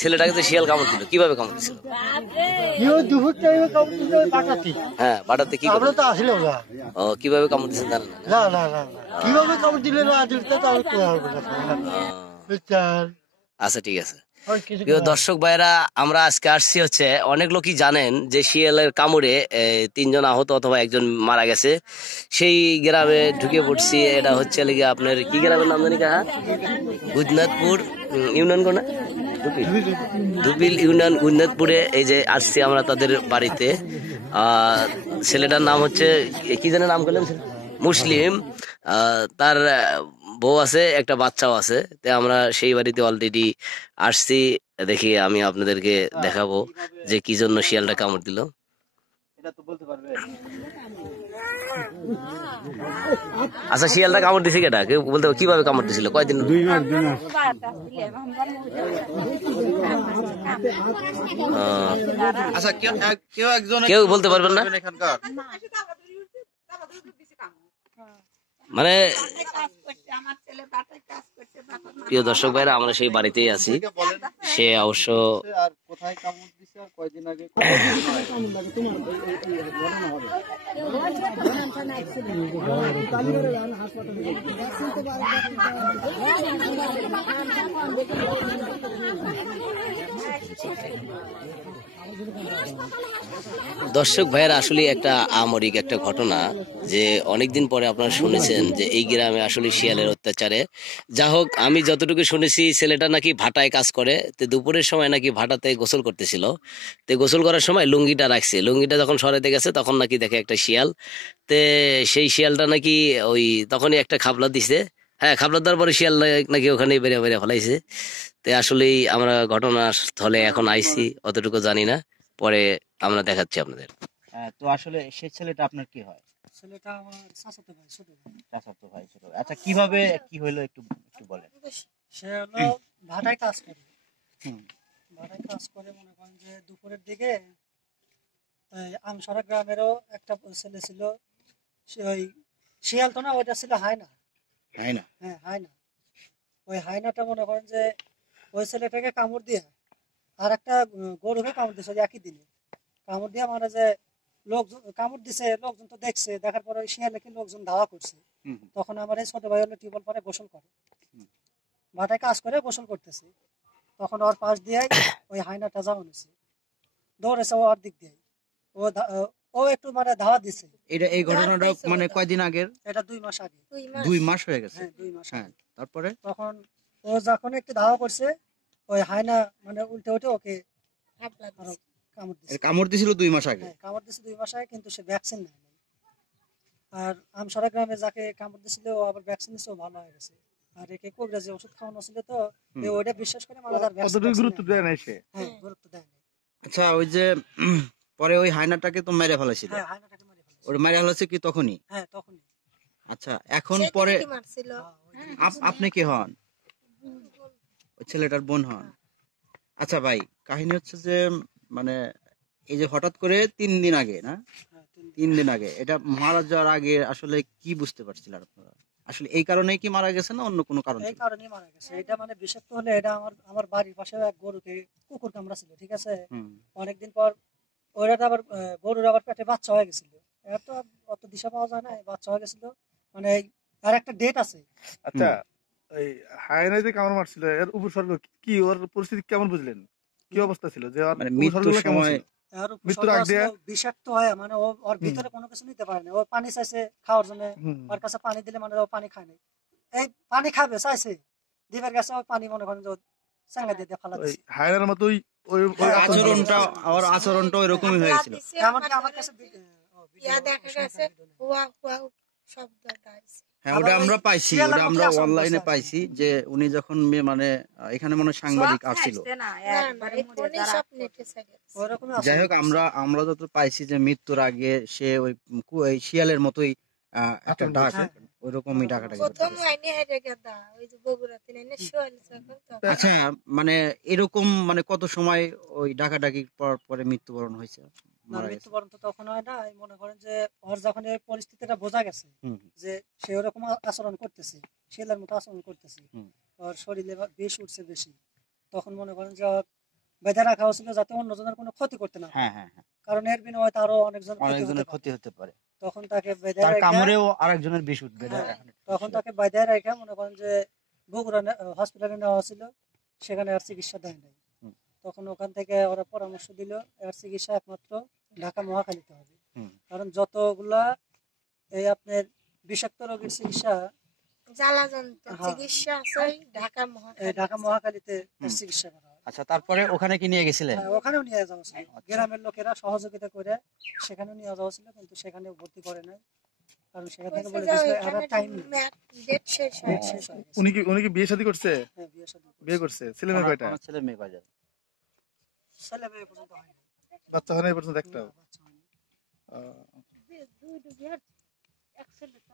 ছেলেটাকে তো শিয়াল কামড় দিল, কিভাবে কামড় দিছিল? হ্যাঁ, বাটাতে কি করলো? ও, কিভাবে কামড় দিয়েছেন জানেন না? কিভাবে কামড় দিলে আচ্ছা, ঠিক আছে। প্রিয় দর্শক ভাইরা, আমরা আজকে আসছি হচ্ছে, অনেক লোকই জানেন যে শিয়ালের কামড়ে 3 জন আহত অথবা 1 জন মারা গেছে। সেই গ্রামে ঢুকে পড়ছি। এটা হচ্ছে লিগে আপনার কি গ্রামের নাম জানি কাহা? গুজনাথপুর ইউনিয়ন কোন? ধুপিল ইউনিয়ন গুজনাথপুরে এই যে আসছি আমরা তাদের বাড়িতে। ছেলেটার নাম হচ্ছে কি জানে নাম করলেন? মুসলিম। তার বউ আছে, একটা বাচ্চাও আছে। তো আমরা সেই বাড়িতে অলরেডি আসছি। দেখি আমি আপনাদেরকে দেখাবো যে কি জন্য শিয়ালটা কামড় দিল। আচ্ছা, শিয়ালটা কামড় দিছে কেটা? কেউ বলতে পারবে কিভাবে কামড় দিছিল? কয়দিন? 2 মাস 2 মাস। আচ্ছা, কেউ একজন কেউ বলতে পারবেন না এখানকার? মানে প্রিয় দর্শক ভাইরা, আমরা সেই বাড়িতেই আছি। সে অবশ্য আর কোথায় কামড় দিছে আর কয়দিন আগে দর্শক ভাইয়েরা, আসলে একটা আমরিক একটা ঘটনা যে অনেকদিন পরে আপনারা শুনেছেন যে এই গ্রামে আসলে শিয়ালের অত্যাচারে। যা হোক, আমি যতটুকু শুনেছি ছেলেটা নাকি ভাটায় কাজ করে। তো দুপুরের সময় নাকি ভাটাতে গোসল করতেছিল। তো গোসল করার সময় লুঙ্গিটা রাখছে, লুঙ্গিটা যখন সরাইতে গেছে তখন নাকি দেখে একটা শিয়াল। তে সেই শিয়ালটা নাকি ওই তখনই একটা খাবলা দিছে। হ্যাঁ, খাবলা দেওয়ার পরে শিয়াল নাকি ওখানে বেরিয়ে বেরিয়ে ফেলাইছে। তো আসলেই আমরা ঘটনাস্থলে এখন আইছি, অতটুকু জানি না, পরে আমরা দেখাচ্ছি আপনাদের। তো আসলে সেই ছেলেটা আপনার কি হয়? ছেলেটা আমার চাচাতো ভাই, ছোট ভাই। চাচাতো ভাই, ছোট ভাই। আচ্ছা, কিভাবে কি হইলো একটু একটু বলেন। সে হলো ভাটায় কাজ করে। হুম। ভাটায় কাজ করে মনে করেন যে দুপুরের দিকে আমসরা গ্রামেরও একটা ছেলে ছিল। সে ওই শিয়াল তো না, ওইটা ছিল হায়না। হায়না? হ্যাঁ, হায়না। ওই হায়নাটা মনে করেন যে ওই ছেলেটাকে কামড় দিয়ে আর একটা গরুকে কামড় দিছে একই দিনে। কামড় দিয়ে মানে যে লোকজন কামড় দিছে, লোকজন তো দেখছে, দেখার পরে ওই শিয়ালকে লোকজন ধাওয়া করছে। তখন আমার এই ছোট ভাই হলো টিউবওয়েল পরে গোসল করে, ভাটায় কাজ করে গোসল করতেছে। তখন ওর পাশ দিয়ে ওই হায়নাটা যাওয়া নিছে, দৌড়েছে ওর দিক দিয়ে। ও একটু মানে ধাওয়া দিছে। এই ঘটনাটা মানে কয়দিন আগের? এটা 2 মাস আগে। 2 মাস হয়ে গেছে? হ্যাঁ, 2 মাস। হ্যাঁ, তারপরে তখন ও যখন একটু ধাওয়া করছে, ওই হায়না মানে উল্টে উঠে ওকে কামড় দিছিল 2 মাস আগে? হ্যাঁ, কামড় দিছে 2 মাস আগে, কিন্তু সে ভ্যাকসিন নেয় নাই। আর আমসরা গ্রামে যাকে কামড় দিছিল ও আবার ভ্যাকসিন নিছে, ও ভালো হয়ে গেছে। আর একে কবিরাজি ওষুধ খাওয়ানো ছিল, তো ওইটা বিশ্বাস করে মানে তার কতটুকু গুরুত্ব দেয় না সে? হ্যাঁ, গুরুত্ব দেয় না। আচ্ছা, ওই যে পরে ওই হায়নাটাকে তো মেরে ফেলেছিল? হ্যাঁ, হায়নাটাকে মেরে ফেলেছে। ওর মেরে ফেলেছে কি তখনই? হ্যাঁ, তখনই। আচ্ছা, এখন পরে আপনি কি হন? ওই ছেলেটার বোন হন? আচ্ছা ভাই, কাহিনী হচ্ছে যে মানে এই যে হঠাৎ করে 3 দিন আগে না, 3 দিন আগে এটা মারা যাওয়ার আগে আসলে কি বুঝতে পারছিলেন আপনারা? আসলে এই কারণেই কি মারা গেছে না অন্য কোনো কারণ? এই কারণেই মারা গেছে। এটা মানে বিষাক্ত হলে, এটা আমার বাড়ির পাশে এক গরুকে কুকুর কামড়াছিল, ঠিক আছে? অনেকদিন পর ওরা আবার গরুর আবার পেটে বাচ্চা হয়ে গেছিল। এর তো অত দিশা পাওয়া যায় না, বাচ্চা হয়ে গেছিল। মানে আর একটা ডেট আছে। আচ্ছা, এই হায়না যে কামড় মারছিল এর উপসর্গ কি? ওর পরিস্থিতি কেমন বুঝলেন? কি অবস্থা ছিল? যে মানে মৃত্যুর সময় মৃত্যুর আগ দিয়ে বিষাক্ত হয়, মানে ওর ভিতরে কোনো কিছু নিতে পারে না। ও পানি চাইছে খাওয়ার জন্য, ওর কাছে পানি দিলে মানে ও পানি খায় না। এই পানি খাবে চাইছে, দিবার কাছে ওই পানি মনে করেন যে চাঙ্গা দিয়ে ফালা দিছে। হায়নার মতোই ওই আচরণটা এরকমই হয়েছিল। এমনকি আমার কাছে দেখা গেছে শব্দটা হ্যাঁ, ওটা আমরা পাইছি, ওটা আমরা অনলাইনে পাইছি যে উনি যখন মানে এখানে মনে সাংবাদিক আসছিল। যাই হোক, আমরা যত পাইছি যে মৃত্যুর আগে সে ওই শিয়ালের মতোই একটা ডাক, ওইরকমই ডাকাটা। আচ্ছা, মানে এরকম মানে কত সময় ওই ডাকাডাকির পরে মৃত্যুবরণ হয়েছে? মৃত্যুবরণ তো তখন হয় না, মনে করেন যে ওর যখন এই পরিস্থিতিটা বোঝা গেছে যে সে ওরকম আচরণ করতেছে, শিয়ালের মতো আচরণ করতেছে, ওর শরীরে বিষ উঠছে বেশি, তখন মনে করেন যে বেঁধে রাখা হয়েছিল যাতে অন্যজনের কোনো ক্ষতি করতে না পারে। হ্যাঁ হ্যাঁ হ্যাঁ, কারণ এর বিনিময়ে তারও অনেকজন ক্ষতি হতে অনেকজনের পারে। ক্ষতি হতে পারে, তখন তাকে বেঁধে তার রেখে কামড়েও আরেকজনের বিষ উঠবে। হ্যাঁ, তখন তাকে বেঁধে রেখে মনে করেন যে বগুড়া হসপিটালে নেওয়া হয়েছিল, সেখানে আর চিকিৎসা দেয় নাই। হুম। তখন ওখান থেকে ওরা পরামর্শ দিল এর চিকিৎসা একমাত্র ঢাকা মহাখালীতে হবে। হুম। কারণ যতগুলা এই আপনার বিষাক্ত রোগের চিকিৎসা জ্বালাযন্ত্র হ্যাঁ। চিকিৎসা আছে ঢাকা এই মহাখালী। ঢাকা মহাখালীতে এর হুম। চিকিৎসা করা হয়। আচ্ছা, তারপরে ওখানে কি নিয়ে গেছিলেন? হ্যাঁ, ওখানেও নিয়ে যাওয়া ছিল, আচ্ছা। গ্রামের লোকেরা সহযোগিতা করে সেখানেও নিয়ে যাওয়া ছিল, কিন্তু সেখানেও ভর্তি করে নাই। কারণ সেখান থেকে বলছে বলে যে দিয়েছিল ওইখানে এরা টাইম নেই, ডেট শেষ হয়ে ডেট গেছে। শেষ হয়ে গেছে। উনি কি বিয়ে শাদী করছে? হ্যাঁ, বিয়ে শাদী করছে। বিয়ে করছে? ছেলে মেয়ে কয়টা? আমার ছেলে মেয়ে কয়জন? ছেলে মেয়ে পর্যন্ত হয়নি। বাচ্চা হয় না এই পর্যন্ত একটাও? না, বাচ্চা হয়নি। আহ,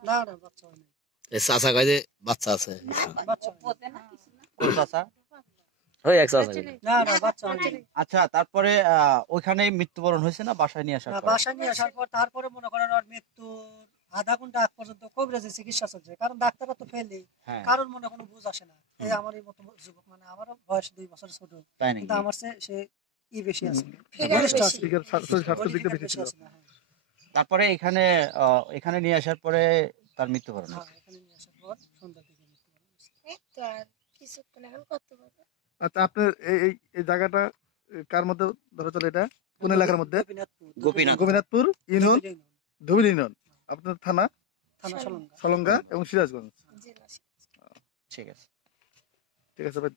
না না, বাচ্চা হয়নি। চাচা কয় যে বাচ্চা আছে, বাচ্চা হয়নি। কোন চাচা? ওই এক চাচা কয়। না না, বাচ্চা হয়নি। আচ্ছা, তারপরে ওইখানে মৃত্যুবরণ হয়েছে না বাসায় নিয়ে আসার না, পর? বাসায় নিয়ে আসার পর তারপরে মনে করেন ওর মৃত্যুর আধা ঘন্টা আগ পর্যন্ত কবিরাজের চিকিৎসা চলছে, কারণ ডাক্তাররা তো ফেলে হ্যাঁ, কারণ মনে কোনো বুঝ আসে না। এই আমার এই মতো যুবক, মানে আমারও বয়স 2 বছর ছোট, তাই কিন্তু নাকি? আমার সে বেশি আছে, ফিগার বলিষ্ঠ বেশি। আছে, দিকের স্বাস্থ্যের দিকটা বডি বেশি ছিল। আছে না, হ্যাঁ। তারপরে এখানে নিয়ে আসার পরে তার মৃত্যুবরণ হ্যাঁ, হয়েছে। এখানে নিয়ে আসার পর সন্ধ্যার দিকে মৃত্যুবরণ হয়েছে। এই তো আর কিছুক্ষণ এখন কত বাজে? আচ্ছা, আপনার এই জায়গাটা কার মধ্যে ধরে চলে? এটা কোন এলাকার মধ্যে? Gopinath. Gopinathpur union, Dhubri union, Dhubri union. আপনার থানা থানা সলঙ্গা। সলঙ্গা এবং সিরাজগঞ্জ। জেলা। ঠিক আছে। ঠিক আছে ভাই।